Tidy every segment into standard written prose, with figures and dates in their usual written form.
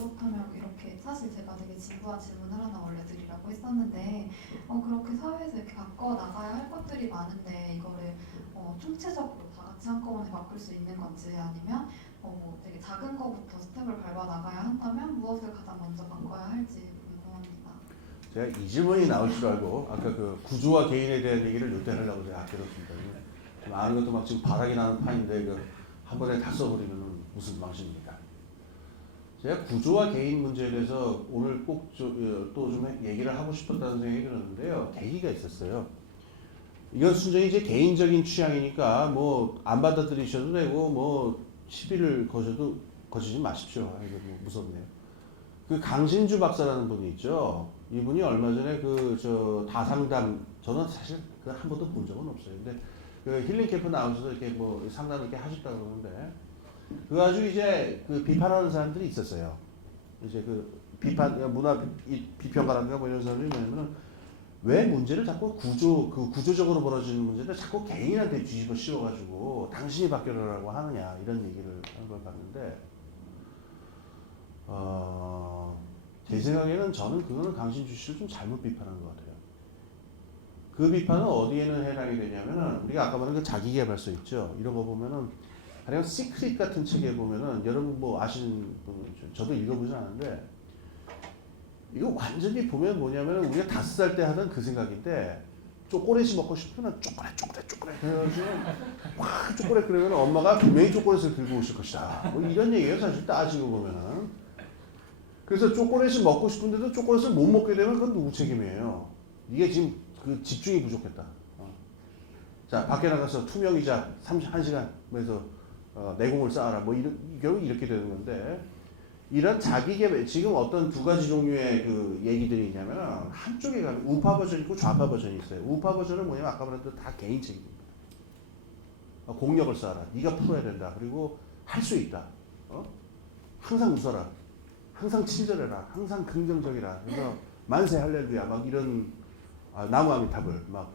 그렇다면 이렇게 사실 제가 되게 진부한 질문을 하나 원래 드리려고 했었는데 그렇게 사회에서 이렇게 바꿔 나가야 할 것들이 많은데 이거를 총체적으로 다 같이 한꺼번에 바꿀 수 있는 건지 아니면 뭐 되게 작은 거부터 스텝을 밟아 나가야 한다면 무엇을 가장 먼저 바꿔야 할지 궁금합니다. 제가 이 질문이 나올 줄 알고 아까 그 구조와 개인에 대한 얘기를 요때 하려고 제가 아껴뒀습니다. 지금 아는 것도 막 지금 바닥이 나는 판인데 한 번에 다 써버리면 무슨 망신입니까? 제가 구조와 개인 문제에 대해서 오늘 꼭 또 좀 얘기를 하고 싶었다는 생각이 들었는데요. 계기가 있었어요. 이건 순전히 이제 개인적인 취향이니까 뭐 안 받아들이셔도 되고 뭐 시비를 거시지 마십시오. 이거 뭐 무섭네요. 그 강신주 박사라는 분이 있죠. 이분이 얼마 전에 다상담, 저는 사실 그 한 번도 본 적은 없어요. 근데 그 힐링 캠프 나오셔서 이렇게 뭐 상담을 이렇게 하셨다고 그러는데 그 가지고 이제 그 비판하는 사람들이 있었어요. 이제 그 문화 비평가라든가 뭐 이런 사람들이 뭐냐면은 왜 문제를 자꾸 구조적으로 벌어지는 문제를 자꾸 개인한테 뒤집어 씌워가지고 당신이 바뀌어라라고 하느냐 이런 얘기를 하는 걸 봤는데 제 생각에는 저는 그거는 강신주 씨를 좀 잘못 비판한 것 같아요. 그 비판은 어디에는 해당이 되냐면은 우리가 아까 말한 그 자기계발서 있죠. 이런 거 보면은 가령 시크릿 같은 책에 보면은 여러분 뭐 아시는 분 저도 읽어보진 않았는데 이거 완전히 보면 뭐냐면은 우리가 5살 때 하던 그 생각인데 초콜릿이 먹고 싶으면 초콜릿 그래가지고 막 초콜릿 그러면 엄마가 분명히 초콜릿을 들고 오실 것이다. 뭐 이런 얘기예요 사실 따지고 보면은. 그래서 초콜릿을 먹고 싶은데도 초콜릿을 못 먹게 되면 그건 누구 책임이에요? 이게 지금 그 집중이 부족했다. 자 밖에 나가서 투명이자 1시간 그래서 내공을 쌓아라. 뭐 결국 이렇게 되는 건데 이런 자기개발 지금 어떤 두 가지 종류의 그 얘기들이 있냐면 한쪽에 가면 우파 버전이 있고 좌파 버전이 있어요. 우파 버전은 뭐냐면 아까 말했던 다 개인 책임입니다. 공력을 쌓아라. 네가 풀어야 된다. 그리고 할 수 있다. 항상 웃어라. 항상 친절해라. 항상 긍정적이라. 그래서 만세 할렐루야. 막 이런 나무 아미타불 막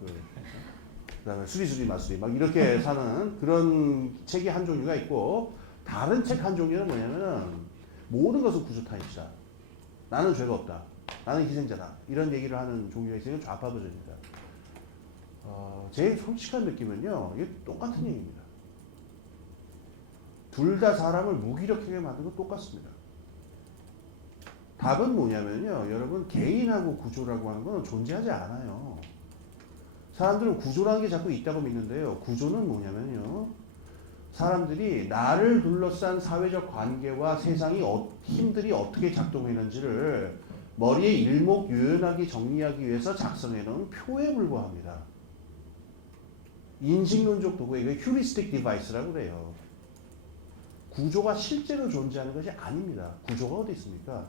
그다음에 수리수리 마수리 막 이렇게 사는 그런 책이 한 종류가 있고 다른 책 한 종류는 뭐냐면은 모든 것은 구조타입이다. 나는 죄가 없다. 나는 희생자다. 이런 얘기를 하는 종류가 있으면 좌파 버전입니다. 제 솔직한 느낌은요. 이게 똑같은 얘기입니다. 둘 다 사람을 무기력하게 만든 건 똑같습니다. 답은 뭐냐면요. 여러분 개인하고 구조라고 하는 건 존재하지 않아요. 사람들은 구조라는 게 자꾸 있다고 믿는데요. 구조는 뭐냐면요. 사람들이 나를 둘러싼 사회적 관계와 세상이 힘들이 어떻게 작동하는지를 머리에 일목요연하게 정리하기 위해서 작성해놓은 표에 불과합니다. 인식론적 도구, 이거 휴리스틱 디바이스라고 그래요. 구조가 실제로 존재하는 것이 아닙니다. 구조가 어디 있습니까?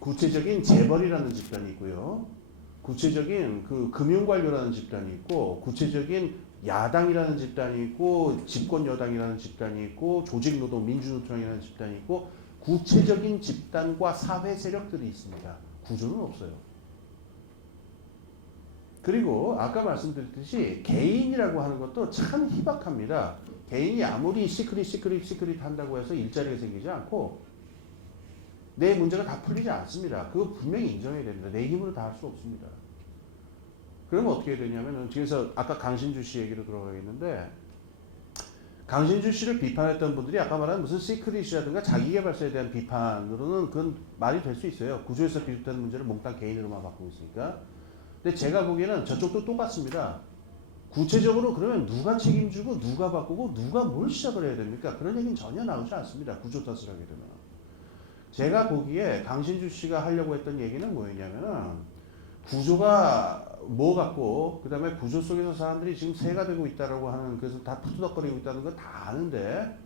구체적인 재벌이라는 집단이 있고요. 구체적인 그 금융관료라는 집단이 있고, 구체적인 야당이라는 집단이 있고, 집권 여당이라는 집단이 있고, 조직노동 민주노총이라는 집단이 있고, 구체적인 집단과 사회 세력들이 있습니다. 구조는 없어요. 그리고 아까 말씀드렸듯이 개인이라고 하는 것도 참 희박합니다. 개인이 아무리 시크릿 한다고 해서 일자리가 생기지 않고 내 문제가 다 풀리지 않습니다. 그거 분명히 인정해야 됩니다. 내 힘으로 다 할 수 없습니다. 그러면 어떻게 되냐면은 그래서 아까 강신주 씨 얘기로 들어가겠는데 강신주 씨를 비판했던 분들이 아까 말한 무슨 시크릿이라든가 자기개발서에 대한 비판으로는 그건 말이 될 수 있어요. 구조에서 비롯된 문제를 몽땅 개인으로만 바꾸고 있으니까. 근데 제가 보기에는 저쪽도 똑같습니다. 구체적으로 그러면 누가 책임지고 누가 바꾸고 누가 뭘 시작을 해야 됩니까? 그런 얘기는 전혀 나오지 않습니다. 구조 탓을 하게 되면. 제가 보기에 강신주 씨가 하려고 했던 얘기는 뭐였냐면은 구조가 뭐 같고 그 다음에 구조 속에서 사람들이 지금 새가 되고 있다라고 하는 그래서 다 푸드덕거리고 있다는 건 다 아는데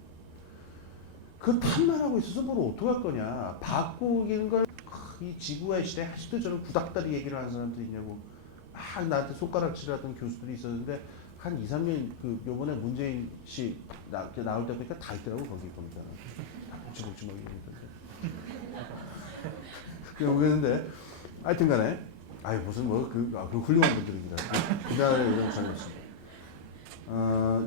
그 탓만 하고 있어서 뭘 어떡할 거냐. 바꾸는 걸 이 지구화의 시대에 아직도 저는 구닥다리 얘기를 하는 사람들이 있냐고 막 나한테 손가락질하던 교수들이 있었는데 한 2, 3년 그 요번에 문재인 씨 나올 때 보니까 다 있더라고 거기 보니까 다 복지복지 막 이러는데 그랬는데 하여튼간에 아유 무슨 그 훌륭한 분들입니다. 그날에 이런 사람이었습니다.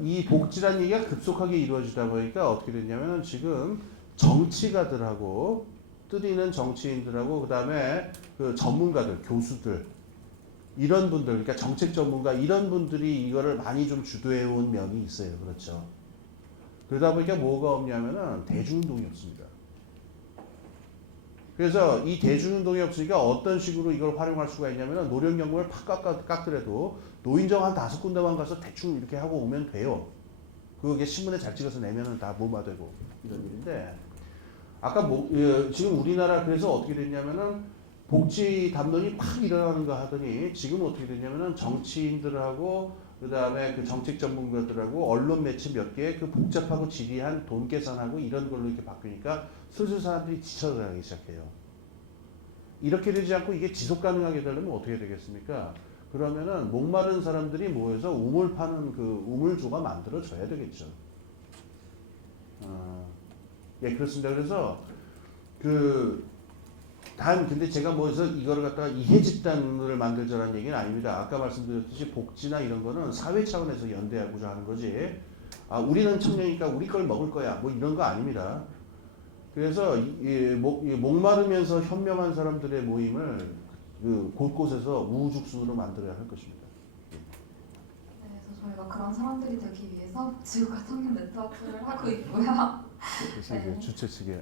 이 복지란 얘기가 급속하게 이루어지다 보니까 어떻게 됐냐면은 지금 정치가들하고 뜨리는 정치인들하고 그다음에 그 전문가들, 교수들 이런 분들, 그러니까 정책 전문가 이런 분들이 이거를 많이 좀 주도해 온 면이 있어요. 그렇죠. 그러다 보니까 뭐가 없냐면은 대중운동이 없습니다. 그래서 이 대중운동이 없으니까 어떤 식으로 이걸 활용할 수가 있냐면은 노령연금을 팍 깎더라도 노인정 한 5군데만 가서 대충 이렇게 하고 오면 돼요. 그게 신문에 잘 찍어서 내면은 다 무마되고 이런 일인데 아까 지금 우리나라 그래서 어떻게 됐냐면은 복지 담론이 막 일어나는 거 하더니 지금 어떻게 됐냐면은 정치인들하고 그다음에 그 정책 전문가들하고 언론 매체 몇 개 그 복잡하고 지리한 돈 계산하고 이런 걸로 이렇게 바뀌니까 슬슬 사람들이 지쳐가기 시작해요. 이렇게 되지 않고 이게 지속 가능하게 되려면 어떻게 되겠습니까? 그러면은 목마른 사람들이 모여서 우물 파는 그 우물조가 만들어져야 되겠죠. 예, 그렇습니다. 그래서 근데 제가 뭐해서 이거를 갖다가 이해 집단을 만들자라는 얘기는 아닙니다. 아까 말씀드렸듯이 복지나 이런 거는 사회 차원에서 연대하고자 하는 거지. 아, 우리는 청년이니까 우리 걸 먹을 거야. 뭐 이런 거 아닙니다. 그래서 목마르면서 현명한 사람들의 모임을 그 곳곳에서 우후죽순으로 만들어야 할 것입니다. 네, 그래서 저희가 그런 사람들이 되기 위해서 복지국가 청년 네트워크를 하고 있고요. 그래서 네. 이제 주최 측에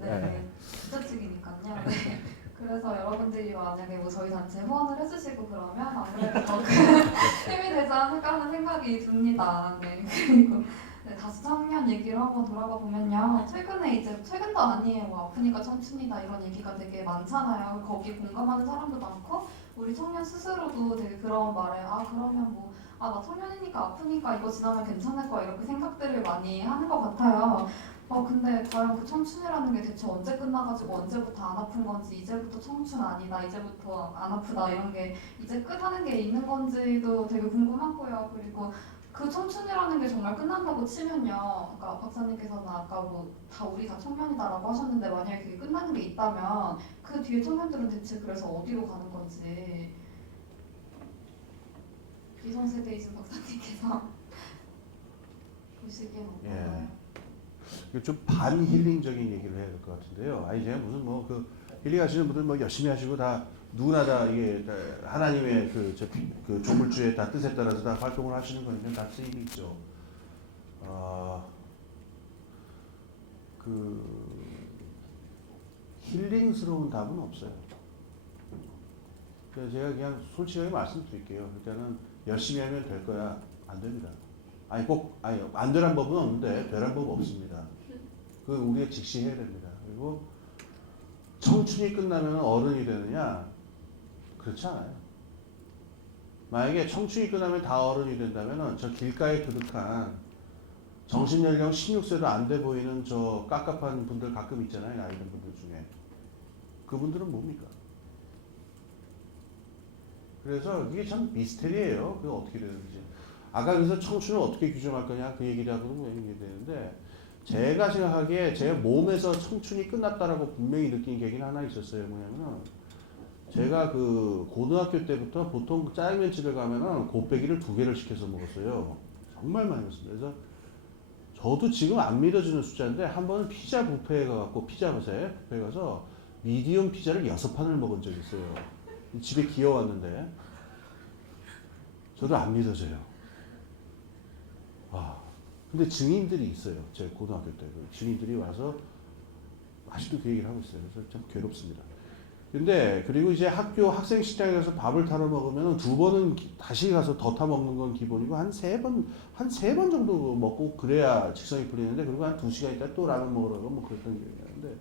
네, 주최 측이니까요. 네. 그래서 여러분들이 만약에 뭐 저희 단체 후원을 해주시고 그러면 아무래도 더 힘이 되지 않을까 하는 생각이 듭니다. 네, 그리고 네, 다시 청년 얘기를 한번 돌아가 보면요. 최근도 아니에요. 뭐 아프니까 청춘이다 이런 얘기가 되게 많잖아요. 거기 공감하는 사람도 많고 우리 청년 스스로도 되게 그런 말에 그러면 뭐 나 청년이니까 아프니까 이거 지나면 괜찮을 거야 이렇게 생각들을 많이 하는 것 같아요. 근데 과연 그 청춘이라는 게 대체 언제 끝나가지고 언제부터 안 아픈 건지 이제부터 청춘 아니다 이제부터 안 아프다 이런 게 이제 끝나는 게 있는 건지도 되게 궁금하고요. 그리고 그 청춘이라는 게 정말 끝난다고 치면요. 아까 박사님께서는 아까 뭐 우리 다 청년이다라고 하셨는데 만약에 그게 끝나는 게 있다면 그 뒤에 청년들은 대체 그래서 어디로 가는 건지 기성세대이신 박사님께서 보시기엔 어떤가요? 좀 반힐링적인 얘기를 해야 될 것 같은데요. 아니 제가 무슨 뭐 그 힐링하시는 분들 뭐 열심히 하시고 다 누구나 다 이게 다 하나님의 그 조물주의 다 뜻에 따라서 다 활동을 하시는 거니까 다 쓰임이 있죠. 그 힐링스러운 답은 없어요. 그래서 제가 그냥 솔직하게 말씀드릴게요. 일단은 열심히 하면 될 거야. 안 됩니다. 안 되란 법은 없는데 되란 법 없습니다. 그 우리가 직시해야 됩니다. 그리고 청춘이 끝나면 어른이 되느냐? 그렇지 않아요. 만약에 청춘이 끝나면 다 어른이 된다면은 저 길가에 그득한 정신연령 16세도 안 돼 보이는 저 깝깝한 분들 가끔 있잖아요. 나이 든 분들 중에. 그분들은 뭡니까? 그래서 이게 참 미스테리예요. 그게 어떻게 되는지. 아까 그래서 청춘을 어떻게 규정할 거냐 그 얘기를 하고 얘기 되는데 제가 생각하기에 제 몸에서 청춘이 끝났다라고 분명히 느낀 계기는 하나 있었어요. 뭐냐면은 제가 그 고등학교 때부터 보통 짜장면 집에 가면은 곱빼기를 2개를 시켜서 먹었어요. 정말 많이 먹었습니다. 그래서 저도 지금 안 믿어지는 숫자인데 한 번은 피자 뷔페에 가갖고 뷔페에 가서 미디움 피자를 6판을 먹은 적이 있어요. 집에 기어왔는데 저도 안 믿어져요. 근데 증인들이 있어요. 제 고등학교 때 증인들이 와서 아직도 그 얘기를 하고 있어요. 그래서 참 괴롭습니다. 근데 그리고 이제 학생 식당에 가서 밥을 타러 먹으면 2번은 다시 가서 더 타 먹는 건 기본이고 한 3번 정도 먹고 그래야 직성이 풀리는데 그리고 한 2시간 있다 또 라면 먹으러 가고 뭐 그랬던 기억이 나는데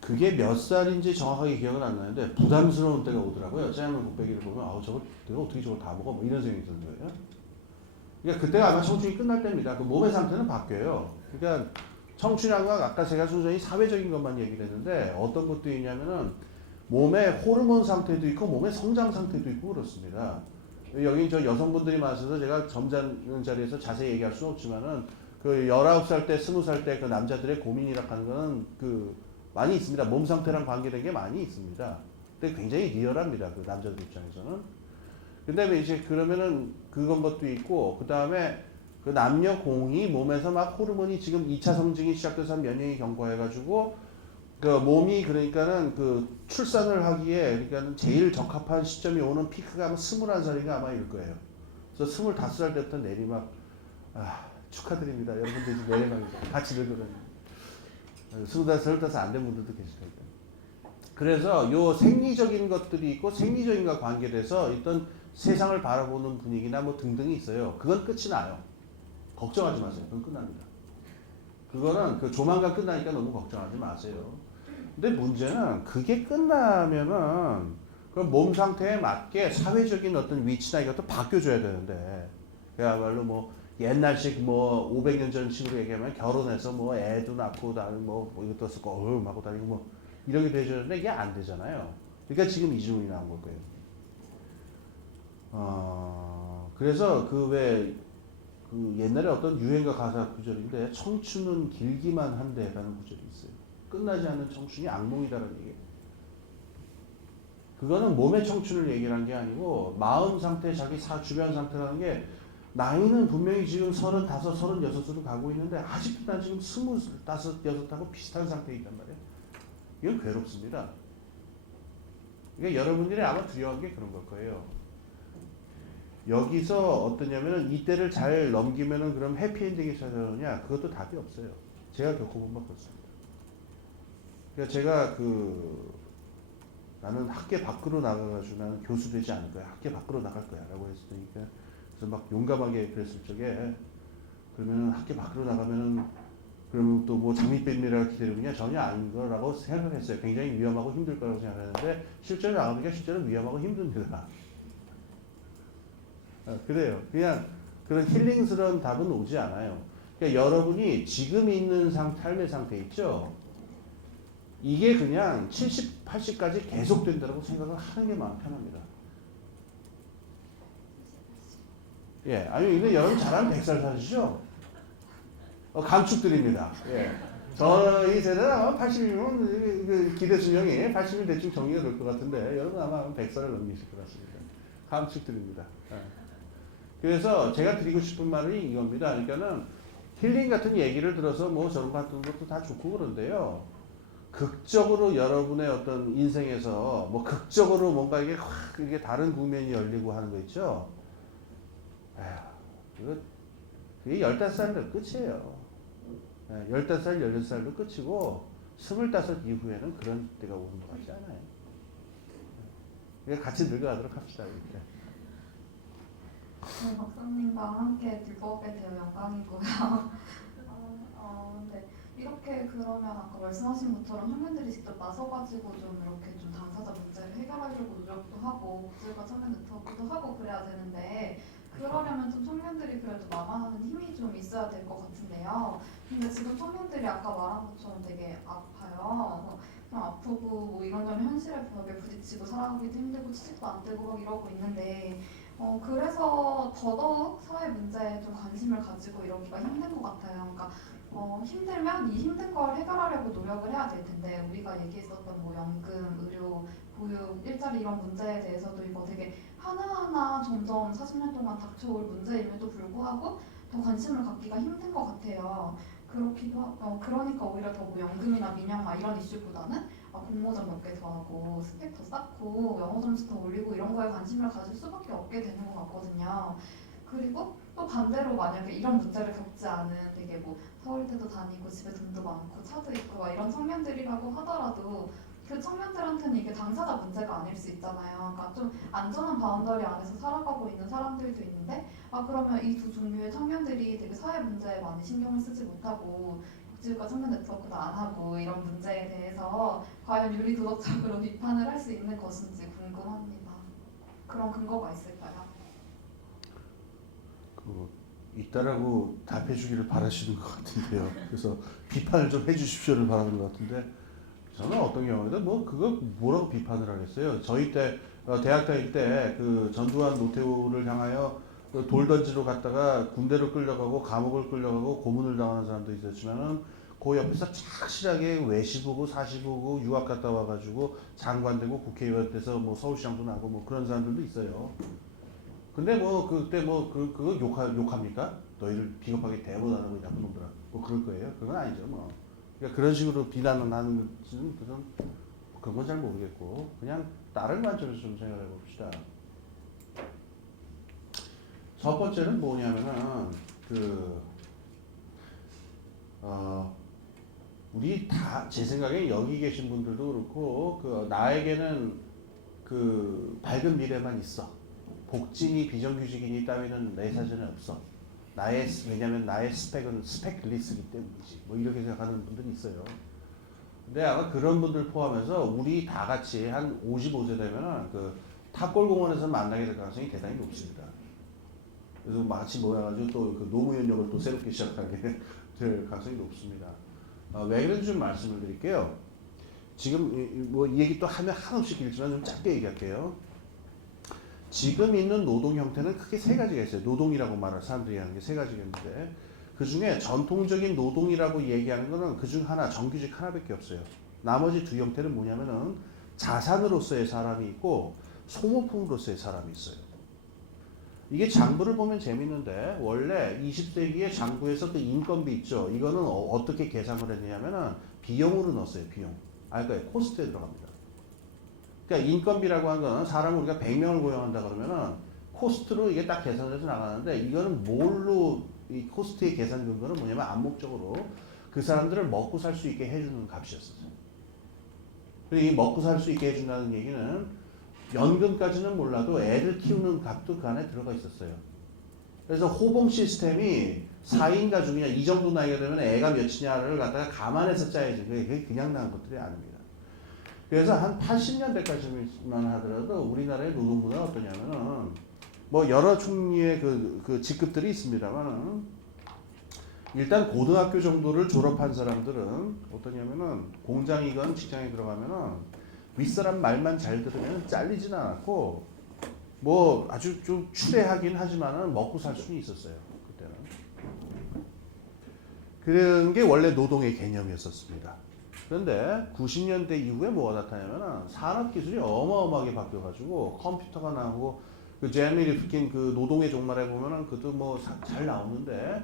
그게 몇 살인지 정확하게 기억은 안 나는데 부담스러운 때가 오더라고요. 짜장면 곱빼기를 보면 저걸 내가 어떻게 저걸 다 먹어? 뭐 이런 생각이 드는 거예요. 그러니까 그때가 아마 청춘이 끝날 때입니다. 그 몸의 상태는 바뀌어요. 그러니까 청춘이라는 건 아까 제가 순전히 사회적인 것만 얘기를 했는데 어떤 것도 있냐면은 몸의 호르몬 상태도 있고 몸의 성장 상태도 있고 그렇습니다. 여기 저 여성분들이 많아서 제가 점잖은 자리에서 자세히 얘기할 수는 없지만은 그 19살 때 20살 때 그 남자들의 고민이라 하는 거는 그 많이 있습니다. 몸 상태랑 관계된 게 많이 있습니다. 근데 굉장히 리얼합니다. 그 남자들 입장에서는. 근데 이제 그러면은 그건 것도 있고 그 다음에 그 남녀 공이 몸에서 막 호르몬이 지금 2차 성징이 시작돼서 몇 년이 경과해가지고 그 몸이 그러니까는 그 출산을 하기에 그러니까는 제일 적합한 시점이 오는 피크가 아마 21살인가 아마 일 거예요. 그래서 25살 때부터 내리막 축하드립니다. 여러분들 이제 내리막이죠. 같이 늙어가는. 25살, 25살 안 된 분들도 계실 거예요. 그래서 요 생리적인 것들이 있고 생리적인과 관계돼서 어떤 세상을 바라보는 분위기나 뭐 등등이 있어요. 그건 끝이 나요. 걱정하지 마세요. 그건 끝납니다. 그거는 그 조만간 끝나니까 너무 걱정하지 마세요. 근데 문제는 그게 끝나면은 그럼 몸 상태에 맞게 사회적인 어떤 위치나 이것도 바뀌어줘야 되는데 그야말로 뭐 옛날식 뭐 500년 전식으로 얘기하면 결혼해서 뭐 애도 낳고 나는 뭐 이것도 쓰고 하고 다니고 뭐 이렇게 되셨는데 이게 안 되잖아요. 그러니까 지금 이 질문이 나온 걸 거예요. 그래서 그 옛날에 어떤 유행가 가사 구절인데 청춘은 길기만 한데라는 구절이 있어요. 끝나지 않는 청춘이 악몽이다라는 얘기예요. 그거는 몸의 청춘을 얘기한 게 아니고 마음 상태, 자기 주변 상태라는 게 나이는 분명히 지금 35, 36으로 가고 있는데 아직도 난 지금 25, 6하고 비슷한 상태에 있단 말이에요. 이건 괴롭습니다. 그러니까 여러분들이 아마 두려워한 게 그런 걸 거예요. 여기서 어떠냐면은 이때를 잘 넘기면은 그럼 해피엔딩이 찾아오느냐? 그것도 답이 없어요. 제가 겪어본 바 그렇습니다. 그러니까 제가 나는 학계 밖으로 나가가지고 나는 교수 되지 않을 거야. 학계 밖으로 나갈 거야. 라고 했으니까. 그래서 막 용감하게 그랬을 적에 그러면은 학계 밖으로 나가면은 그러면 또 뭐 장밋빛미라가 기다리느냐? 전혀 아닌 거라고 생각을 했어요. 굉장히 위험하고 힘들 거라고 생각했는데 실제로 나가보니까 실제로 위험하고 힘듭니다. 그래요. 그냥 그런 힐링스러운 답은 오지 않아요. 그러니까 여러분이 지금 있는 삶의 상태 있죠? 이게 그냥 70, 80까지 계속 된다고 생각을 하는 게 마음 편합니다. 예, 아니 근데 여러분 잘하면 100살 사시죠? 감축드립니다. 예. 저희 세대는 아마 80이면 기대 수명이 80이 대충 정리가 될 것 같은데 여러분 아마 100살을 넘기실 것 같습니다. 감축드립니다. 예. 그래서 제가 드리고 싶은 말이 이겁니다. 그러니까는 힐링 같은 얘기를 들어서 뭐 저런 거 같은 것도 다 좋고 그런데요. 극적으로 여러분의 어떤 인생에서 뭐 극적으로 뭔가 이게 확 이게 다른 국면이 열리고 하는 거 있죠. 에휴, 그게 15살도 끝이에요. 15살, 16살도 끝이고 25 이후에는 그런 때가 오는 것 같지 않아요. 그러니까 같이 늙어가도록 합시다. 이렇게. 네, 박사님과 함께 늙어오게 되어 영광이고요. 네. 이렇게 그러면 아까 말씀하신 것처럼 청년들이 직접 나서가지고 좀 이렇게 좀 당사자 문제를 해결하려고 노력도 하고 국제과 청년 네트워크도 하고 그래야 되는데 그러려면 좀 청년들이 그래도 나가는 힘이 좀 있어야 될 것 같은데요. 근데 지금 청년들이 아까 말한 것처럼 되게 아파요. 좀 아프고 뭐 이런저런 현실의 벽에 부딪히고 살아가기도 힘들고 취직도 안 되고 막 이러고 있는데 그래서 더더욱 사회 문제에 좀 관심을 가지고 이러기가 힘든 것 같아요. 그러니까 힘들면 이 힘든 걸 해결하려고 노력을 해야 될 텐데 우리가 얘기했었던 뭐 연금, 의료, 보육, 일자리 이런 문제에 대해서도 이거 되게 하나하나 점점 40년 동안 닥쳐올 문제임에도 불구하고 더 관심을 갖기가 힘든 것 같아요. 그러니까 오히려 더 뭐 연금이나 민영화 이런 이슈보다는 공모전 몇 개 더 하고 스펙 더 쌓고 영어 점수 더 올리고 이런 거에 관심을 가질 수밖에 없게 되는 것 같거든요. 그리고 또 반대로 만약에 이런 문제를 겪지 않은 되게 뭐 서울대도 다니고 집에 돈도 많고 차도 있고 막 이런 청년들이라고 하더라도 그 청년들한테는 이게 당사자 문제가 아닐 수 있잖아요. 그러니까 좀 안전한 바운더리 안에서 살아가고 있는 사람들도 있는데 그러면 이 두 종류의 청년들이 되게 사회 문제에 많이 신경을 쓰지 못하고 복지국가 청년 네트워크도 안 하고 이런 문제에 대해서 과연 윤리 도덕적으로 비판을 할 수 있는 것인지 궁금합니다. 그런 근거가 있을까요? 있다라고 답해주기를 바라시는 것 같은데요. 그래서 비판을 좀 해주십시오를 바라는 것 같은데 저는 어떤 경우에도 뭐 그거 뭐라고 비판을 하겠어요. 저희 때 대학 다닐 때 그 전두환 노태우를 향하여 돌 던지러 갔다가 군대로 끌려가고 감옥을 끌려가고 고문을 당하는 사람도 있었지만은 그 옆에서 착실하게 외시보고 사시보고 유학 갔다 와가지고 장관 되고 국회의원 돼서 뭐 서울시장도 나고 뭐 그런 사람들도 있어요. 근데 뭐 그때 뭐 그거 욕합니까? 너희를 비겁하게 대우도 안 하고 나쁜 놈들아. 뭐 그럴 거예요. 그건 아니죠 뭐. 그러니까 그런 식으로 비난을 하는 그런 건 잘 모르겠고 그냥 다른 관점에서 좀 생각해 봅시다. 첫 번째는 뭐냐면은 우리 다 제 생각에 여기 계신 분들도 그렇고 나에게는 밝은 미래만 있어. 복진이 비정규직이니 따위는 내 사전에 없어. 왜냐면 나의 스펙은 스펙리스기 때문이지. 뭐 이렇게 생각하는 분들이 있어요. 근데 아마 그런 분들 포함해서 우리 다 같이 한 55세 되면은 탑골공원에서 만나게 될 가능성이 대단히 높습니다. 그래서 마치 모여가지고 또 노무현 역을 또 새롭게 시작하게 될 가능성이 높습니다. 왜 그런지 좀 말씀을 드릴게요. 지금 뭐 이 얘기 또 하면 한없이 길지만 좀 짧게 얘기할게요. 지금 있는 노동 형태는 크게 세 가지가 있어요. 노동이라고 말할 사람들이 하는 게 세 가지가 있는데 그 중에 전통적인 노동이라고 얘기하는 거는 그 중 하나, 정규직 하나밖에 없어요. 나머지 두 형태는 뭐냐면은 자산으로서의 사람이 있고 소모품으로서의 사람이 있어요. 이게 장부를 보면 재밌는데 원래 20세기에 장부에서 그 인건비 있죠. 이거는 어떻게 계산을 했냐면은 비용으로 넣었어요. 비용. 그러니까 코스트에 들어갑니다. 그러니까 인건비라고 하는 거는 사람을 우리가 100명을 고용한다 그러면은 코스트로 이게 딱 계산돼서 나가는데 이거는 뭘로 이 코스트의 계산 근거는 뭐냐면 암묵적으로 그 사람들을 먹고 살 수 있게 해주는 값이었어요. 그리고 이 먹고 살 수 있게 해준다는 얘기는 연금까지는 몰라도 애를 키우는 값도 그 안에 들어가 있었어요. 그래서 호봉 시스템이 4인 가족이냐 이 정도 나이가 되면 애가 몇이냐를 갖다가 감안해서 짜야지. 그게 그냥 나온 것들이 아닙니다. 그래서 한 80년대까지만 하더라도 우리나라의 노동부가 어떠냐면은 뭐 여러 종류의 그 직급들이 있습니다만은 일단 고등학교 정도를 졸업한 사람들은 어떠냐면은 공장이건 직장에 들어가면은 윗사람 말만 잘 들으면 잘리진 않았고 뭐 아주 좀 추레하긴 하지만은 먹고 살 수는 있었어요. 그때는. 그런 게 원래 노동의 개념이었었습니다. 그런데 90년대 이후에 뭐가 나타나냐면 산업기술이 어마어마하게 바뀌어가지고 컴퓨터가 나오고 제미 리프킨 노동의 종말에 보면은 그도 뭐 잘 나오는데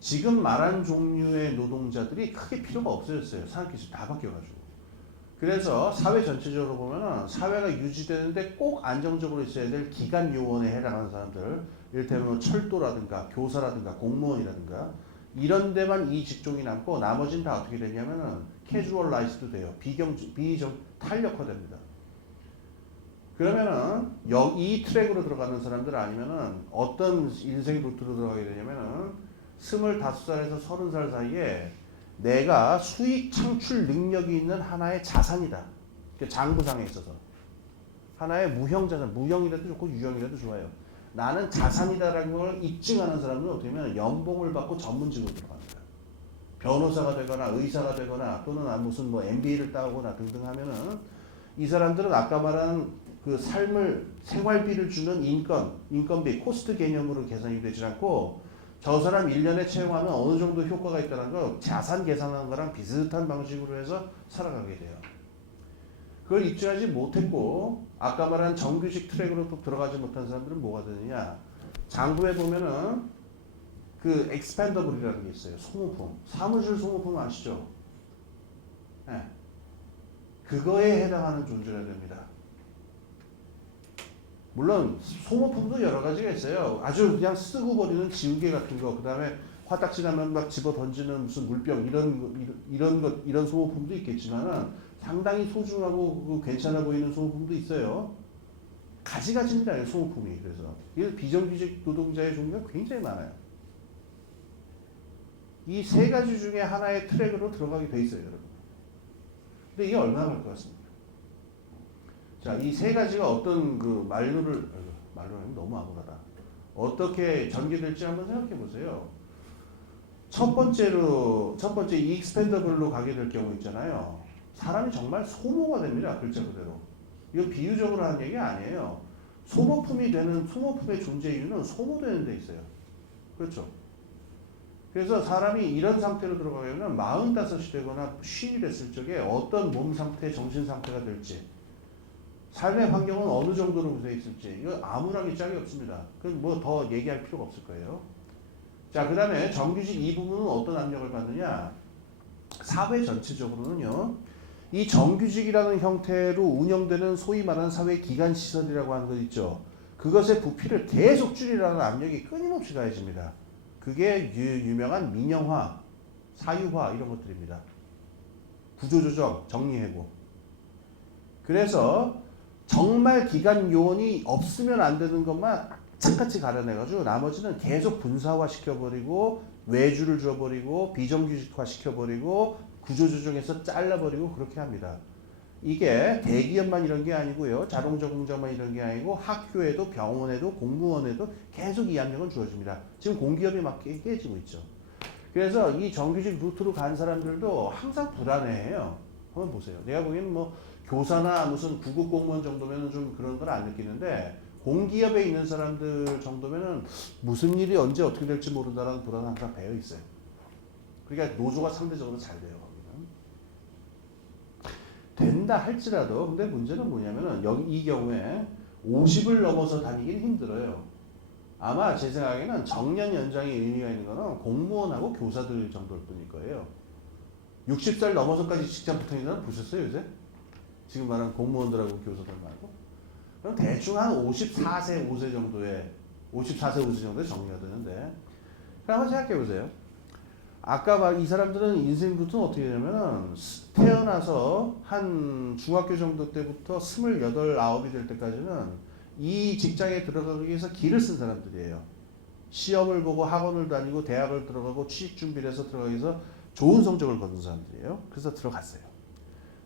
지금 말한 종류의 노동자들이 크게 필요가 없어졌어요. 산업기술이 다 바뀌어가지고. 그래서 사회 전체적으로 보면은 사회가 유지되는데 꼭 안정적으로 있어야 될 기간 요원에 해당하는 사람들, 이를테면 철도라든가 교사라든가 공무원이라든가 이런 데만 이 직종이 남고 나머지는 다 어떻게 되냐면은 캐주얼라이즈도 돼요. 탄력화됩니다. 그러면은 이 트랙으로 들어가는 사람들 아니면은 어떤 인생 루트로 들어가게 되냐면은 25살에서 30살 사이에 내가 수익 창출 능력이 있는 하나의 자산이다. 장부상에 있어서 하나의 무형자산, 무형이라도 좋고 유형이라도 좋아요. 나는 자산이다라는 걸 입증하는 사람은 어떻게 보면 연봉을 받고 전문직으로 들어갑니다. 변호사가 되거나 의사가 되거나 또는 무슨 뭐 MBA를 따오거나 등등 하면은 이 사람들은 아까 말한 그 생활비를 주는 인건비, 코스트 개념으로 계산이 되지 않고 저 사람 1년에 채용하면 어느 정도 효과가 있다는 거 자산 계산하는 거랑 비슷한 방식으로 해서 살아가게 돼요. 그걸 입증하지 못했고 아까 말한 정규직 트랙으로 또 들어가지 못한 사람들은 뭐가 되느냐. 장부에 보면은 expendable이라는 게 있어요. 소모품. 사무실 소모품 아시죠? 네. 그거에 해당하는 존재가 됩니다. 물론 소모품도 여러 가지가 있어요. 아주 그냥 쓰고 버리는 지우개 같은 거, 그 다음에 화딱지 나면 막 집어 던지는 무슨 물병 이런 소모품도 있겠지만은 상당히 소중하고 괜찮아 보이는 소모품도 있어요. 가지가지입니다. 소모품이. 그래서 비정규직 노동자의 종류가 굉장히 많아요. 이 세 가지 중에 하나의 트랙으로 들어가게 돼 있어요, 여러분. 근데 이게 얼마나 갈 것 같습니까? 자, 이 세 가지가 어떤 말로는 너무 아무하다. 어떻게 전개될지 한번 생각해 보세요. 첫 번째 이 익스펜더블로 가게 될 경우 있잖아요. 사람이 정말 소모가 됩니다. 글자 그대로. 이거 비유적으로 하는 얘기 아니에요. 소모품의 존재 이유는 소모되는 데 있어요. 그렇죠? 그래서 사람이 이런 상태로 들어가게 되면 45이 되거나 쉰이 됐을 적에 어떤 몸 상태, 정신 상태가 될지 삶의 환경은 어느 정도로 구성해 있을지 이거 아무랑이 짝이 없습니다. 그건 뭐 더 얘기할 필요가 없을 거예요. 자, 그 다음에 정규직 이 부분은 어떤 압력을 받느냐. 사회 전체적으로는요. 이 정규직이라는 형태로 운영되는 소위 말하는 사회 기관 시설이라고 하는 것 있죠. 그것의 부피를 계속 줄이라는 압력이 끊임없이 가해집니다. 그게 유명한 민영화, 사유화 이런 것들입니다. 구조조정, 정리해고. 그래서 정말 기관 요원이 없으면 안 되는 것만 착같이 가려내가지고 나머지는 계속 분사화 시켜버리고 외주를 줘버리고 비정규직화 시켜버리고 구조조정해서 잘라버리고 그렇게 합니다. 이게 대기업만 이런 게 아니고요. 자동차 공장만 이런 게 아니고 학교에도 병원에도 공무원에도 계속 이 압력은 주어집니다. 지금 공기업이 막 깨지고 있죠. 그래서 이 정규직 루트로 간 사람들도 항상 불안해해요. 한번 보세요. 내가 보기에는 뭐 교사나 무슨 구급 공무원 정도면은 좀 그런 걸 안 느끼는데 공기업에 있는 사람들 정도면은 무슨 일이 언제 어떻게 될지 모른다는 불안은 항상 배어 있어요. 그러니까 노조가 상대적으로 잘 돼요. 거기는. 된다 할지라도 근데 문제는 뭐냐면은 여기 이 경우에 50을 넘어서 다니긴 힘들어요. 아마 제 생각에는 정년 연장의 의미가 있는 거는 공무원하고 교사들 정도일 뿐일 거예요. 60살 넘어서까지 직장 붙어 있는 사람 보셨어요 요새? 지금 말하는 공무원들하고 교사들 말고. 그럼 대충 한 54세, 5세 정도에 54세, 5세 정도에 정리가 되는데 그럼 한번 생각해 보세요. 아까 막 이 사람들은 인생 루트는 어떻게 되냐면 태어나서 한 중학교 정도 때부터 28, 9이 될 때까지는 이 직장에 들어가기 위해서 길을 쓴 사람들이에요. 시험을 보고 학원을 다니고 대학을 들어가고 취직 준비를 해서 들어가기 위해서 좋은 성적을 거둔 사람들이에요. 그래서 들어갔어요.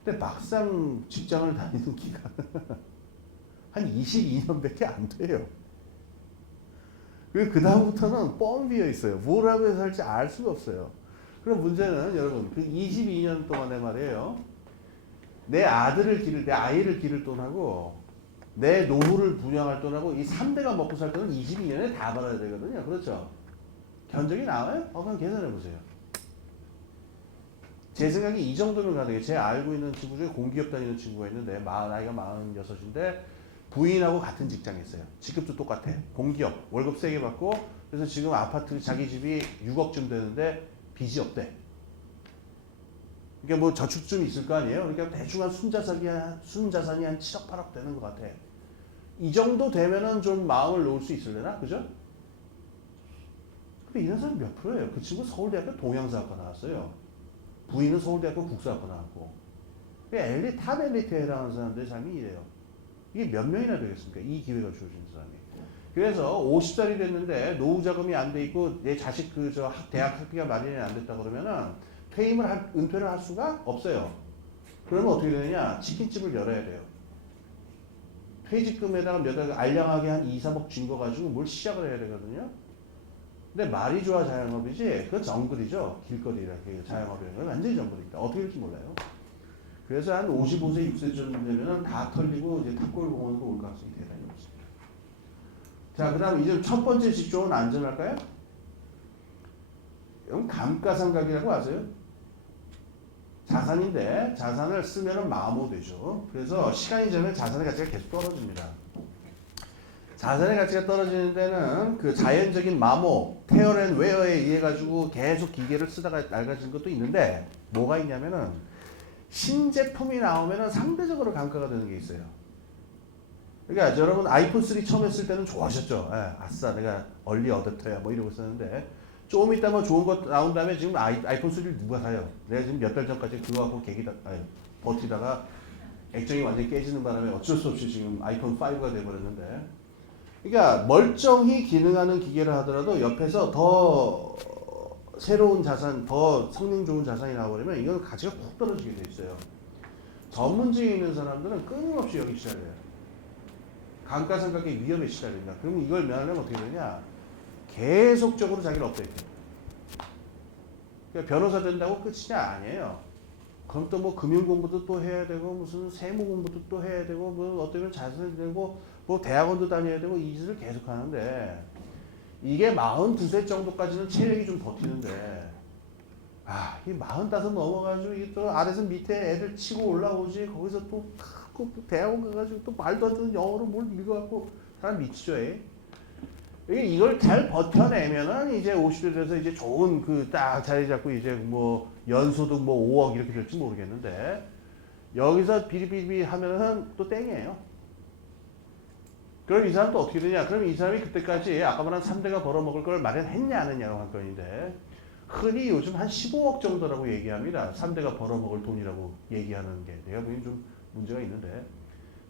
근데 막상 직장을 다니는 기간은 한 22년밖에 안 돼요. 그 다음부터는 뻥 비어 있어요. 뭐라고 해서 할지 알 수가 없어요. 그럼 문제는 여러분 그 22년 동안에 말이에요. 내 아이를 기를 돈하고 내 노후를 부양할 돈하고 이 3대가 먹고 살 돈은 22년에 다 벌어야 되거든요. 그렇죠? 견적이 나와요? 그럼 계산해 보세요. 제 생각에 이 정도면 가능해요. 제 알고 있는 친구 중에 공기업 다니는 친구가 있는데 나이가 46인데 부인하고 같은 직장에 있어요. 직급도 똑같아. 공기업 월급 세게 받고 그래서 지금 아파트 자기 집이 6억쯤 되는데 빚이 없대. 그러니까 뭐 저축 좀 있을 거 아니에요. 그러니까 대충 한 순자산이 한 7억 8억 되는 것 같아. 이 정도 되면은 좀 마음을 놓을 수 있으려나? 그죠? 근데 이런 사람 몇 프로예요? 그 친구 서울대학교 동양사학과 나왔어요. 부인은 서울대학교 국사학과 나왔고. 탑 엘리트에 해당하는 사람들의 삶이 이래요. 이게 몇 명이나 되겠습니까? 이 기회가 주어진 사람이. 그래서 50살이 됐는데 노후 자금이 안 돼 있고 내 자식 대학 학비가 마련이 안 됐다 그러면은 은퇴를 할 수가 없어요. 그러면 어떻게 되느냐? 치킨집을 열어야 돼요. 퇴직금에다가 몇 달 알량하게 한 2, 3억 준 거 가지고 뭘 시작을 해야 되거든요. 근데 말이 좋아 자영업이지 그건 정글이죠. 길거리라 자영업이라는 건 완전히 정글입니다. 어떻게 될지 몰라요. 그래서 한 55세, 6세쯤 되면은 다 털리고 이제 탑골공원으로 올 가능성이 대단히 높습니다. 자, 그 다음 이제 첫 번째 직종은 안전할까요? 이건 감가상각이라고 아세요? 자산인데 자산을 쓰면은 마모되죠. 그래서 시간이 지나면 자산의 가치가 계속 떨어집니다. 자산의 가치가 떨어지는 데는 그 자연적인 마모, 테어 앤 웨어에 의해 가지고 계속 기계를 쓰다가 낡아지는 것도 있는데 뭐가 있냐면은 신제품이 나오면은 상대적으로 감가가 되는 게 있어요. 그러니까 여러분 아이폰 3 처음 했을 때는 좋아하셨죠. 아싸 내가 얼리 어댑터야 뭐 이러고 있었는데 조금 있다 뭐 좋은 거 나온 다음에 지금 아이폰 3를 누가 사요? 내가 지금 몇 달 전까지 그거 갖고 버티다가 액정이 완전히 깨지는 바람에 어쩔 수 없이 지금 아이폰 5가 돼버렸는데 그러니까 멀쩡히 기능하는 기계를 하더라도 옆에서 더 새로운 자산, 더 성능 좋은 자산이 나와버리면 이건 가치가 푹 떨어지게 돼 있어요. 전문직에 있는 사람들은 끊임없이 여기 시달려요. 감가상각의 위험에 시달린다. 그러면 이걸 면하려면 어떻게 되냐? 계속적으로 자기를 업데이트. 그러니까 변호사 된다고 끝이냐? 아니에요. 그럼 또 뭐 금융 공부도 또 해야 되고 무슨 세무 공부도 또 해야 되고 뭐 어떻게 자산이 되고 뭐 대학원도 다녀야 되고 이 짓을 계속 하는데 이게 42세 정도까지는 체력이 좀 버티는데 이 45 넘어가지고 이게 또 아래서 밑에 애들 치고 올라오지 거기서 또 대학원 가가지고 또 말도 안 되는 영어로 뭘 읽어갖고 사람 미치죠. 이걸 잘 버텨내면은 이제 50대 돼서 이제 좋은 그 딱 자리 잡고 이제 뭐 연소득 뭐 5억 이렇게 될지 모르겠는데 여기서 비리비리 하면은 또 땡이에요. 그럼 이 사람 또 어떻게 되냐? 그럼 이 사람이 그때까지 아까 말한 3대가 벌어먹을 걸 마련했냐 안 했냐고 할 건인데 흔히 요즘 한 15억 정도라고 얘기합니다. 3대가 벌어먹을 돈이라고 얘기하는 게 내가 보기엔 좀 문제가 있는데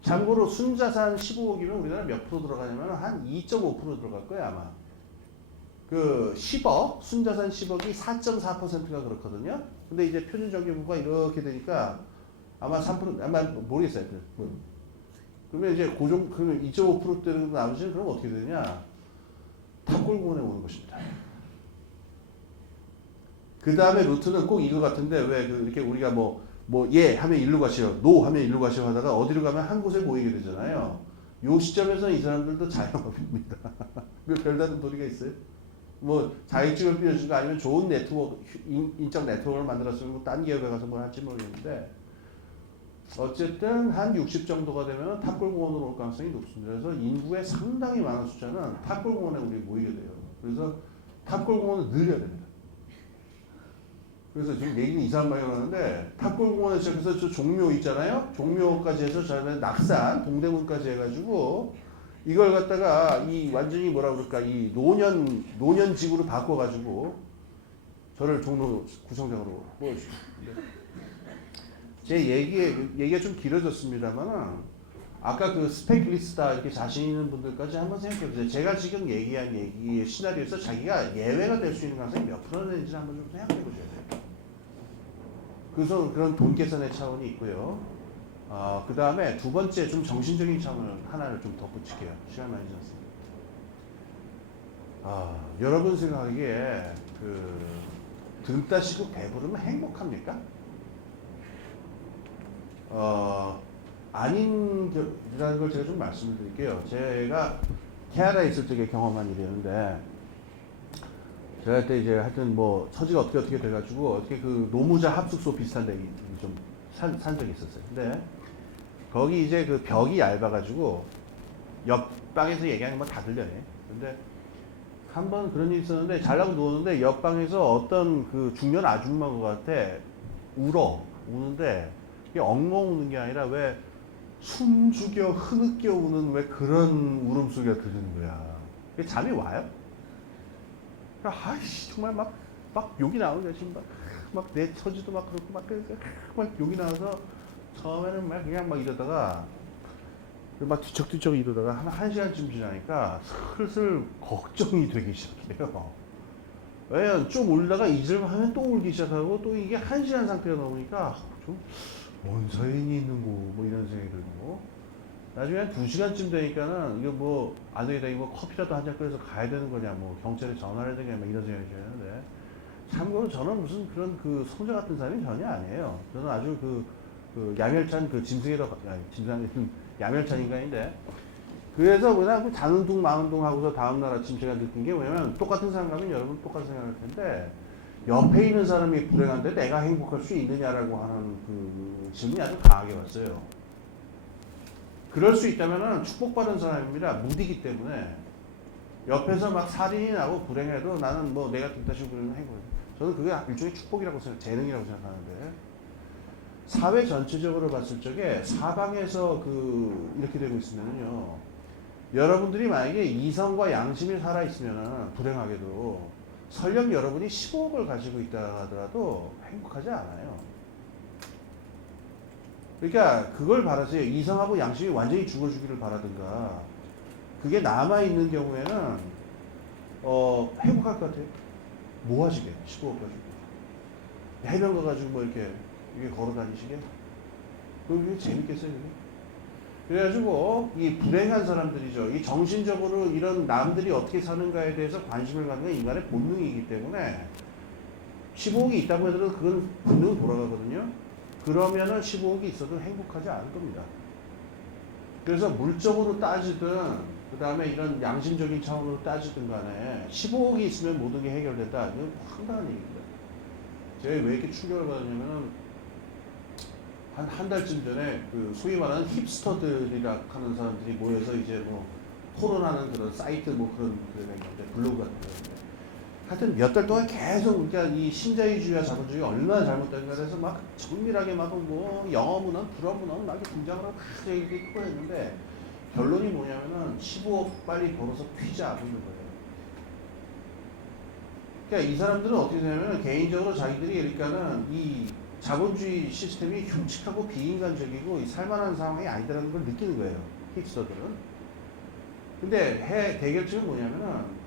참고로 순자산 15억이면 우리나라 몇 프로 들어가냐면 한 2.5% 들어갈 거야 아마. 그 10억 순자산 10억이 4.4%가 그렇거든요. 근데 이제 표준 정기부가 이렇게 되니까 아마 3% 아마 모르겠어요. 그러면 이제 고정 그러면 2.5%대는 나머지는 그럼 어떻게 되냐? 탑골공원에 오는 것입니다. 그 다음에 루트는 꼭 이거 같은데 왜 이렇게 우리가 예 하면 일로 가시오, 노 하면 일로 가시오 하다가 어디로 가면 한 곳에 모이게 되잖아요. 요 시점에서 이 사람들도 자영업입니다. 그 별다른 도리가 있어요? 뭐 자격증을 빌려준 거 아니면 좋은 네트워크, 인적 네트워크를 만들었으면 딴 기업에 가서 뭘 할지 모르겠는데 어쨌든 한 60 정도가 되면 탑골공원으로 올 가능성이 높습니다. 그래서 인구의 상당히 많은 숫자는 탑골공원에 우리 모이게 돼요. 그래서 탑골공원을 늘려야 됩니다. 그래서 지금 얘기는 이상한 방향으로 하는데 탑골공원에 시작해서 저 종묘 있잖아요. 종묘까지 해서 저는 낙산, 동대문까지 해가지고 이걸 갖다가 이 완전히 뭐라 그럴까 이 노년지구로 바꿔가지고 저를 종로 구청장으로 뽑아주시죠. 제 얘기가 좀 길어졌습니다만 아까 그 스펙리스트다 이렇게 자신 있는 분들까지 한번 생각해 보세요. 제가 지금 얘기한 얘기의 시나리오에서 자기가 예외가 될 수 있는 가능성이 몇 프로나 되는지 한번 좀 생각해 보셔야 돼요. 그래서 그런 돈 계산의 차원이 있고요. 그 다음에 두 번째 좀 정신적인 차원을 하나를 좀 덧붙일게요. 시간 많이 지났습니다. 여러분 생각하기에 등 따시고 배부르면 행복합니까? 아닌이라는 걸 제가 좀 말씀을 드릴게요. 제가 캐나다에 있을 적에 경험한 일이었는데 제가 그때 이제 하여튼 뭐 처지가 어떻게 돼가지고 어떻게 그 노무자 합숙소 비슷한 데 좀 산 적이 있었어요. 근데 거기 이제 그 벽이 얇아가지고 옆방에서 얘기하는 건 다 들려요. 근데 한 번 그런 일이 있었는데 잘라고 누웠는데 옆방에서 어떤 그 중년 아줌마가 같아 우는데 이게 엉엉 우는 게 아니라 왜 숨죽여 흐느껴 우는 왜 그런 울음소리가 들리는 거야. 그게 잠이 와요? 아이씨 정말 막 욕이 나오는 거야 지금 막 내 처지도 막 그렇고 막 욕이 나와서 처음에는 막 그냥 막 이러다가 막 뒤척뒤척 이러다가 한 시간쯤 지나니까 슬슬 걱정이 되기 시작해요. 왜냐면 좀 울다가 잊을만하면 또 울기 시작하고 또 이게 한 시간 상태가 넘으니까 좀 뭔 사연이 있는 거 뭐 이런 생각이 들고 나중에 한 2시간쯤 되니까는 이거 뭐 안 되겠다 이거 커피라도 한 잔 끓여서 가야 되는 거냐 뭐 경찰에 전화를 해야 되냐 뭐 이런 생각이 드는데 참고로 저는 무슨 그런 그 성자 같은 사람이 전혀 아니에요. 저는 아주 그 야멸찬 그 짐승에다 야멸찬 인간인데 그래서 그냥 자는 둥 마는 둥 하고서 다음날 아침 제가 느낀 게 뭐냐면 똑같은 사람 가면 여러분 똑같은 생각할 텐데 옆에 있는 사람이 불행한데 내가 행복할 수 있느냐라고 하는 그 질문이 아주 강하게 왔어요. 그럴 수 있다면 축복받은 사람입니다. 무디기 때문에 옆에서 막 살인이 나고 불행해도 나는 뭐 내가 뒷다시고 그러면 행복해. 저는 그게 일종의 축복이라고 재능이라고 생각하는데 사회 전체적으로 봤을 적에 사방에서 이렇게 되고 있으면요. 여러분들이 만약에 이성과 양심이 살아있으면 불행하게도 설령 여러분이 15억을 가지고 있다 하더라도 행복하지 않아요. 그러니까 그걸 바라세요. 이성하고 양심이 완전히 죽어주기를 바라든가 그게 남아있는 경우에는 행복할 것 같아요. 뭐 하시게? 15억 가지고 해변 가가지고 뭐 이렇게 걸어 다니시게? 그게 재밌겠어요? 그게? 그래가지고 이 불행한 사람들이죠. 이 정신적으로 이런 남들이 어떻게 사는가에 대해서 관심을 갖는 게 인간의 본능이기 때문에 15억이 있다고 해도 그건 본능은 돌아가거든요. 그러면은 15억이 있어도 행복하지 않을 겁니다. 그래서 물적으로 따지든 그 다음에 이런 양심적인 차원으로 따지든 간에 15억이 있으면 모든 게 해결된다. 이건 황당한 얘기입니다. 제가 왜 이렇게 충격을 받았냐면은 한 달쯤 전에 그 소위 말하는 힙스터들이라 하는 사람들이 모여서 이제 뭐 토론하는 그런 사이트 뭐 그런 데가 있는데 블로그 같은 거. 하여튼 몇 달 동안 계속 그러니까 이 신자유주의와 자본주의가 얼마나 잘못된가 해서 막 정밀하게 막 뭐 영어 문헌, 불어 문헌 막 이렇게 등장을 하고 다 얘기 크고 했는데 결론이 뭐냐면은 15억 빨리 벌어서 튀자 하는 거예요. 그러니까 이 사람들은 어떻게 되냐면 개인적으로 자기들이 그러니까는 이 자본주의 시스템이 흉측하고 비인간적이고 살만한 상황이 아니다라는 걸 느끼는 거예요. 힙스터들은. 근데 대결점은 뭐냐면은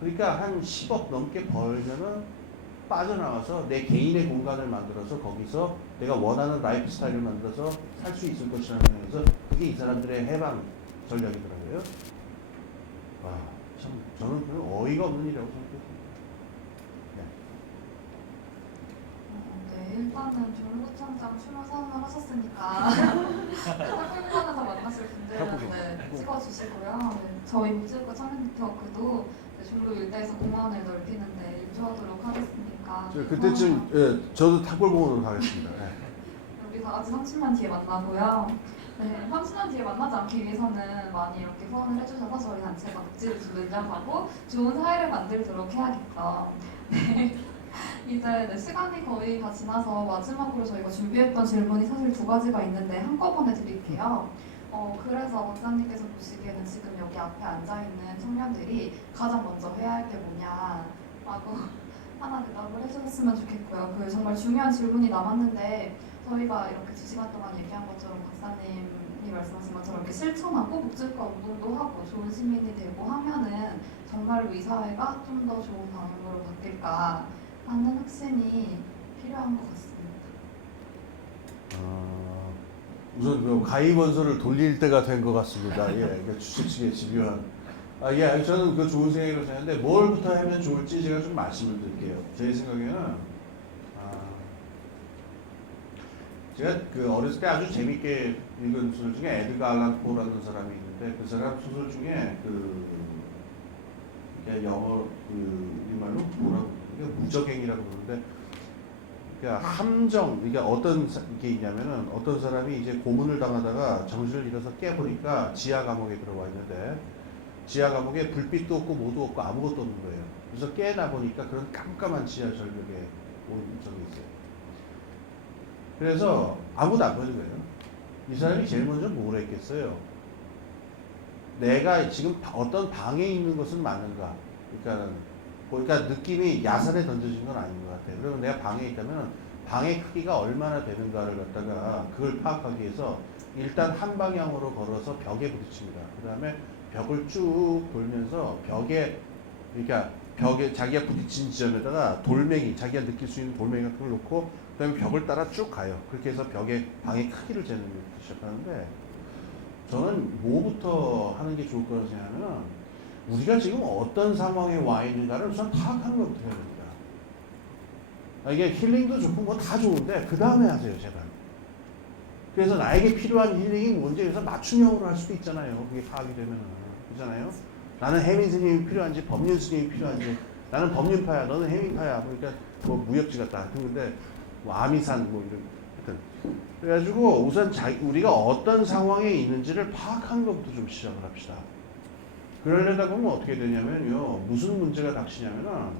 그러니까 한 10억 넘게 벌면은 빠져나와서 내 개인의 공간을 만들어서 거기서 내가 원하는 라이프 스타일을 만들어서 살 수 있을 것이라는 면에서 그게 이 사람들의 해방 전략이더라고요. 와, 참 저는 그런 어이가 없는 일이라고 생각했습니다. 네, 일단은 졸부청장 추모 사원을 하셨으니까 탁구공원에서 만나실 분들은 네, 찍어주시고요. 네, 저희 무지국가 청년 네트워크도 종로 일대에서 공원을 넓히는데 일조하도록 하겠으니까 그때쯤 예, 저도 탁골공원으로 가겠습니다. 예. 우리 다 같이 30년 뒤에 만나고요. 네, 30년 뒤에 만나지 않기 위해서는 많이 이렇게 후원을 해주셔서 저희 단체가 복지를 좀 늘려가고 좋은 사회를 만들도록 해야겠죠. 네. 이제 네, 시간이 거의 다 지나서 마지막으로 저희가 준비했던 질문이 사실 두 가지가 있는데 한꺼번에 드릴게요. 그래서 박사님께서 보시기에는 지금 여기 앞에 앉아있는 청년들이 가장 먼저 해야 할 게 뭐냐라고 하나 대답을 해주셨으면 좋겠고요. 그 정말 중요한 질문이 남았는데 저희가 이렇게 2시간 동안 얘기한 것처럼 박사님이 말씀하신 것처럼 이렇게 실천하고 복지국가 운동도 하고 좋은 시민이 되고 하면은 정말로 이 사회가 좀 더 좋은 방향으로 바뀔까 하는 확신이 필요한 것 같습니다. 우선 그 가입 원서를 돌릴 때가 된 것 같습니다. 예, 그러니까 주최 측에 집요한. 예, 저는 그 좋은 생각이라고 생각하는데 뭘부터 하면 좋을지 제가 좀 말씀을 드릴게요. 제 생각에는 제가 그 어렸을 때 아주 재밌게 읽은 소설 중에 에드가 알란 포라는 사람이 있는데 그 사람 소설 중에 영어 우리말로 뭐라고 이게 무적행이라고 그러는데 그러니까 함정 이게 어떤 게 있냐면은 어떤 사람이 이제 고문을 당하다가 정신을 잃어서 깨보니까 지하 감옥에 들어와 있는데 지하 감옥에 불빛도 없고 뭐도 없고 아무것도 없는 거예요. 그래서 깨나 보니까 그런 깜깜한 지하 절벽에 온 적이 있어요. 그래서 아무도 안 보이는 거예요. 이 사람이 제일 먼저 뭘 했겠어요? 내가 지금 어떤 방에 있는 것은 맞는가? 그러니까 느낌이 야산에 던져진 건 아닌 것 같아요. 그러면 내가 방에 있다면 방의 크기가 얼마나 되는가를 갖다가 그걸 파악하기 위해서 일단 한 방향으로 걸어서 벽에 부딪힙니다. 그 다음에 벽을 쭉 돌면서 벽에 자기가 부딪힌 지점에다가 돌멩이, 자기가 느낄 수 있는 돌멩이 같은 걸 놓고 그 다음에 벽을 따라 쭉 가요. 그렇게 해서 방의 크기를 재는 게 시작하는데 저는 뭐부터 하는 게 좋을 거라고 생각하면 우리가 지금 어떤 상황에 와 있는가를 우선 파악하는 것부터 해야 됩니다. 이게 힐링도 좋고 뭐 다 좋은데 그 다음에 하세요, 제발. 그래서 나에게 필요한 힐링이 뭔지 그래서 맞춤형으로 할 수도 있잖아요. 그게 파악이 되면은. 그렇잖아요. 나는 해민 스님이 필요한지 법륜 스님이 필요한지 나는 법륜파야, 너는 해민파야. 그러니까 뭐 무협지 같다. 하여튼 근데 뭐 아미산 뭐 이런 하여튼 그래가지고 우선 우리가 어떤 상황에 있는지를 파악하는 것부터 좀 시작을 합시다. 그러려다 보면 어떻게 되냐면요. 무슨 문제가 닥치냐면은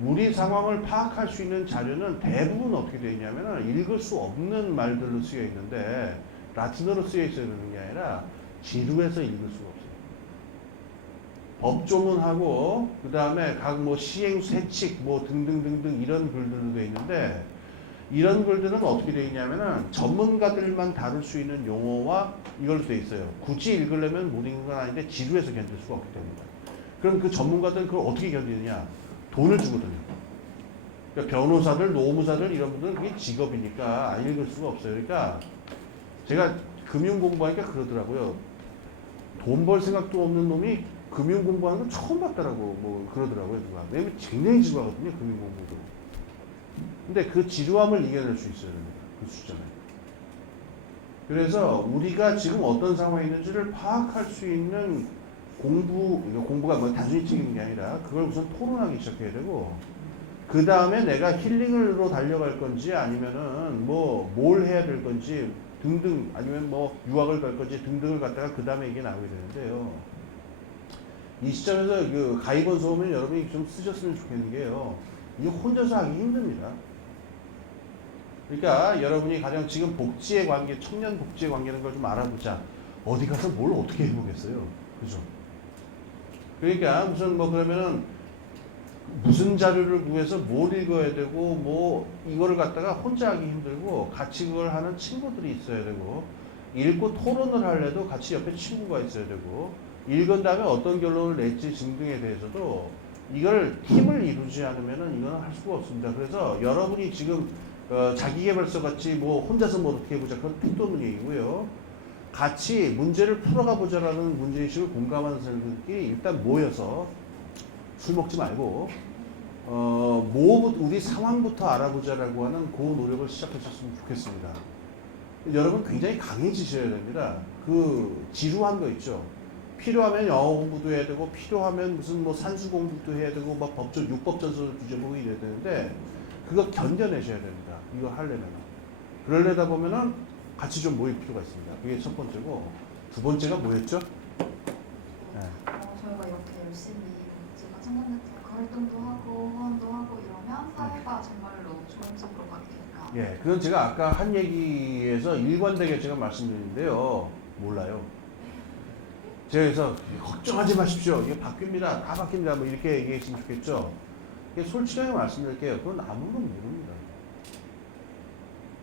우리 상황을 파악할 수 있는 자료는 대부분 어떻게 되어 있냐면은 읽을 수 없는 말들로 쓰여 있는데 라틴어로 쓰여 있어야 되는 게 아니라 지루해서 읽을 수가 없어요. 법조문하고 그 다음에 각 뭐 시행 세칙 뭐 등등등등 이런 글들도 되어 있는데 이런 글들은 어떻게 되어 있냐면은 전문가들만 다룰 수 있는 용어와 이걸로 되어 있어요. 굳이 읽으려면 못 읽는 건 아닌데 지루해서 견딜 수가 없기 때문에. 그럼 그 전문가들은 그걸 어떻게 견디느냐? 돈을 주거든요. 그러니까 변호사들, 노무사들 이런 분들은 그게 직업이니까 안 읽을 수가 없어요. 그러니까 제가 금융 공부하니까 그러더라고요. 돈 벌 생각도 없는 놈이 금융 공부하는 건 처음 봤다라고 뭐 그러더라고요. 누가. 왜냐면 굉장히 지루하거든요. 금융 공부도. 근데 그 지루함을 이겨낼 수 있어야 됩니다. 그 수준에. 그래서 우리가 지금 어떤 상황에 있는지를 파악할 수 있는 공부가 뭐 단순히 책임이 아니라 그걸 우선 토론하기 시작해야 되고 그 다음에 내가 힐링으로 달려갈 건지 아니면은 뭘 해야 될 건지 등등 아니면 뭐 유학을 갈 건지 등등을 갖다가 그 다음에 이게 나오게 되는데요. 이 시점에서 그 가입원 소음을 여러분이 좀 쓰셨으면 좋겠는 게요. 이거 혼자서 하기 힘듭니다. 그러니까 여러분이 가령 지금 복지의 관계, 청년 복지의 관계라는 걸 좀 알아보자. 어디 가서 뭘 어떻게 해보겠어요. 그죠? 그러니까 무슨 뭐 그러면은 무슨 자료를 구해서 뭘 읽어야 되고 뭐 이거를 갖다가 혼자 하기 힘들고 같이 그걸 하는 친구들이 있어야 되고 읽고 토론을 하려도 같이 옆에 친구가 있어야 되고 읽은 다음에 어떤 결론을 낼지 등등에 대해서도 이걸 팀을 이루지 않으면은 이거는 할 수가 없습니다. 그래서 여러분이 지금 자기계발서 같이 뭐 혼자서 뭐 어떻게 해보자 그건 뜻도 없는 얘기고요. 같이 문제를 풀어가 보자라는 문제의식을 공감하는 사람들끼리 일단 모여서 술 먹지 말고 우리 상황부터 알아보자라고 하는 그 노력을 시작하셨으면 좋겠습니다. 여러분 굉장히 강해지셔야 됩니다. 그 지루한 거 있죠. 필요하면 영어 공부도 해야 되고 필요하면 무슨 뭐 산수 공부도 해야 되고 막 법전 육법전서도 뒤져보고 이래야 되는데 그거 견뎌내셔야 됩니다. 이거 하려면. 그러려다 보면은 같이 좀 모일 필요가 있습니다. 그게 첫 번째고 두 번째가 뭐였죠? 네. 저희가 이렇게 열심히 복지가 청년 네트워크 활동도 하고 후원도 하고 이러면 사회가 정말로 좋은 쪽으로 바뀔까? 예, 그건 제가 아까 한 얘기에서 일관되게 제가 말씀드리는데요. 몰라요. 제가 그래서 걱정하지 마십시오. 이게 바뀝니다. 다 바뀝니다. 뭐 이렇게 얘기했으면 좋겠죠. 솔직하게 말씀드릴게요. 그건 아무도 모릅니다.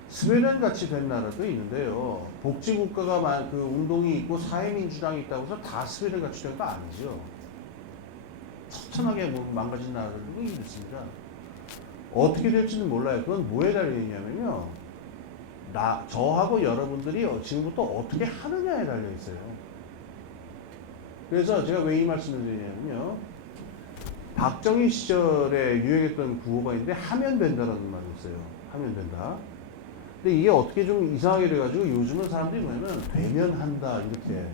스웨덴 같이 된 나라도 있는데요. 복지국가가 그 운동이 있고 사회민주당이 있다고 해서 다 스웨덴 같이 된 거 아니죠. 처참하게 뭐 망가진 나라들도 있습니다. 어떻게 될지는 몰라요. 그건 뭐에 달려있냐면요. 저하고 여러분들이 지금부터 어떻게 하느냐에 달려있어요. 그래서 제가 왜 이 말씀을 드리냐면요. 박정희 시절에 유행했던 구호가 있는데 하면 된다라는 말이 있어요. 하면 된다. 근데 이게 어떻게 좀 이상하게 돼가지고 요즘은 사람들이 뭐냐면 되면 한다 이렇게.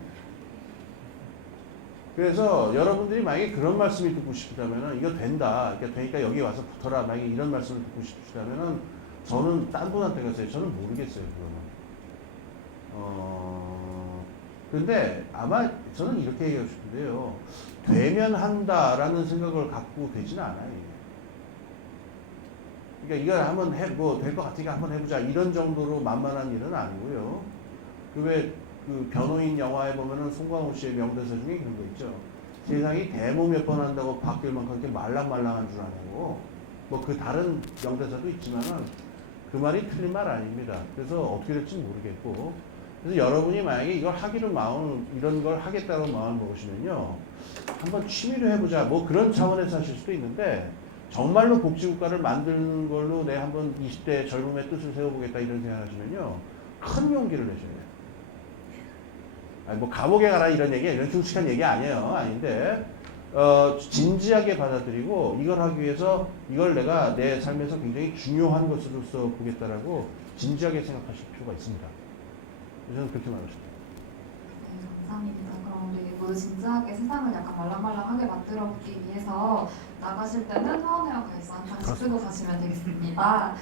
그래서 여러분들이 만약에 그런 말씀이 듣고 싶다면은 이거 된다. 그러니까 여기 와서 붙어라. 만약에 이런 말씀을 듣고 싶으시다면은 저는 딴 분한테 가세요. 저는 모르겠어요 그거는. 근데 아마 저는 이렇게 얘기하고 싶은데요. 되면 한다라는 생각을 갖고 되지는 않아요. 그러니까 이걸 한번 될 것 같으니까 한번 해보자 이런 정도로 만만한 일은 아니고요. 그 변호인 영화에 보면은 송강호 씨의 명대사 중에 그런 거 있죠. 세상이 대모 몇 번 한다고 바뀔 만큼 그렇게 말랑말랑한 줄 아냐고. 뭐 그 다른 명대사도 있지만은 그 말이 틀린 말 아닙니다. 그래서 어떻게 될지 모르겠고. 그래서 여러분이 만약에 이걸 하기로 이런 걸 하겠다고 마음을 먹으시면요. 한번 취미로 해보자. 뭐 그런 차원에서 하실 수도 있는데 정말로 복지국가를 만드는 걸로 내 한번 20대 젊음의 뜻을 세워보겠다 이런 생각하시면요. 큰 용기를 내셔야 돼요. 아니 뭐 감옥에 가라 이런 이런 흉측한 얘기 아니에요. 아닌데 진지하게 받아들이고 이걸 하기 위해서 이걸 내가 내 삶에서 굉장히 중요한 것으로서 보겠다라고 진지하게 생각하실 필요가 있습니다. 저는 그렇게 말하고 싶습니다. 네, 감사합니다. 그럼 우리 모두 진지하게 세상을 약간 말랑말랑하게 만들어보기 위해서 나가실 때는 화원회와 가이스 한 장씩 쓰고 가시면 되겠습니다.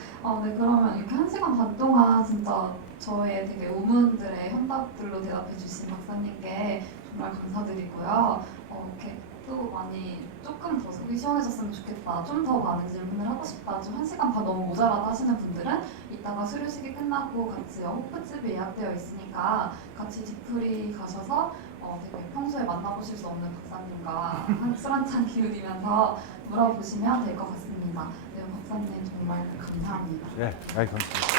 네, 그러면 이렇게 1시간 반 동안 진짜 저의 되게 의문들의 현답들로 대답해 주신 박사님께 정말 감사드리고요. 이렇게 또 많이 조금 더 속이 시원해졌으면 좋겠다. 좀 더 많은 질문을 하고 싶다. 좀 1시간 반 너무 모자라다 하시는 분들은 이따가 수료식이 끝나고 같이 호프집이 예약되어 있으니까 같이 뒤풀이 가셔서 되게 평소에 만나보실 수 없는 박사님과 술 한잔 기울이면서 물어보시면 될 것 같습니다. 네, 박사님 정말 감사합니다. 네, 감사합니다.